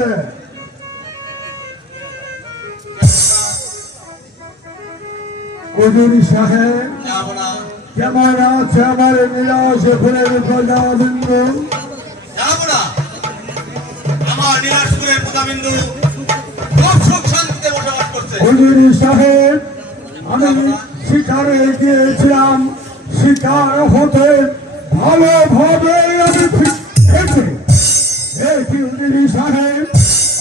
দে হুজুরি সাহেব কেমন আছে আমার নিরাশ ফুলের প্রজাবিন্দু? যাবো না, আমার নিরাশপুরের প্রজাবিন্দু খুব সুখ শান্তিতে বসবাস করছে। হুজুরি সাহেব আমি শিকারে গিয়েছিলাম, শিকার হতে ভালোভাবে আমি ফিরেছি। দেখি হুজুরি সাহেব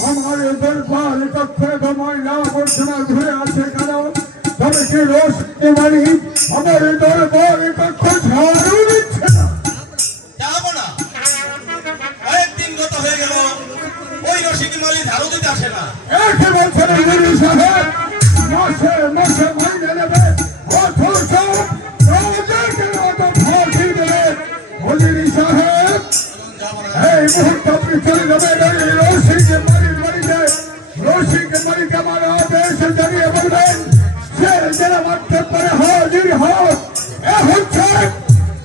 আমার দরবার কক্ষে ময়লা আবর্জনা ঘুরে আছে কেন? তবে কি রোশনি মানি আমার দরবার কক্ষ ঝাড়ু দিচ্ছে না? যাবো না, কয়েকদিন গত হয়ে গেল ওই রশিদি মালি ঝাড়ু দিতে আসে না। একে বলছেন হুজুরি সাহেব মাসে মাসে মাইনে নেবে অথচ রোজাকে অত ফাঁকি দেবে। হুজুরি সাহেব এই মুহূর্তে আপনি চলে যাবেন এই রশিদি মালির বাড়িতে। রশিদি মালিক আমার আদেশ জানিয়ে বলবেন সে যেন মারতে পারে হাজির হোক। এ হচ্ছে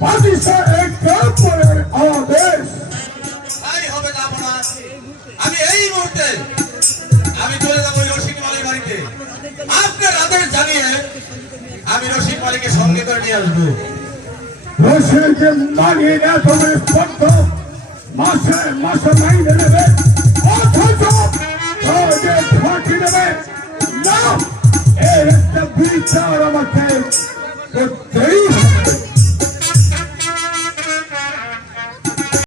বাদিশা একটার পরের আদেশ। তাই হবে, যাবো না। আমি এই মুহূর্তে আমি চলে যাবো ওই রশিদ মালির বাড়িতে। আপনার আদেশ জানিয়ে আমি রশিদ মালিকের সঙ্গে করে নিয়ে আসবো। রশিদি মালিক এত স্পর্ধ মাসে মাসে মাইনে নেবে অথচ রোজে ফাঁকি দেবে না। এর একটা বিচার আমাকে করতেই হবে।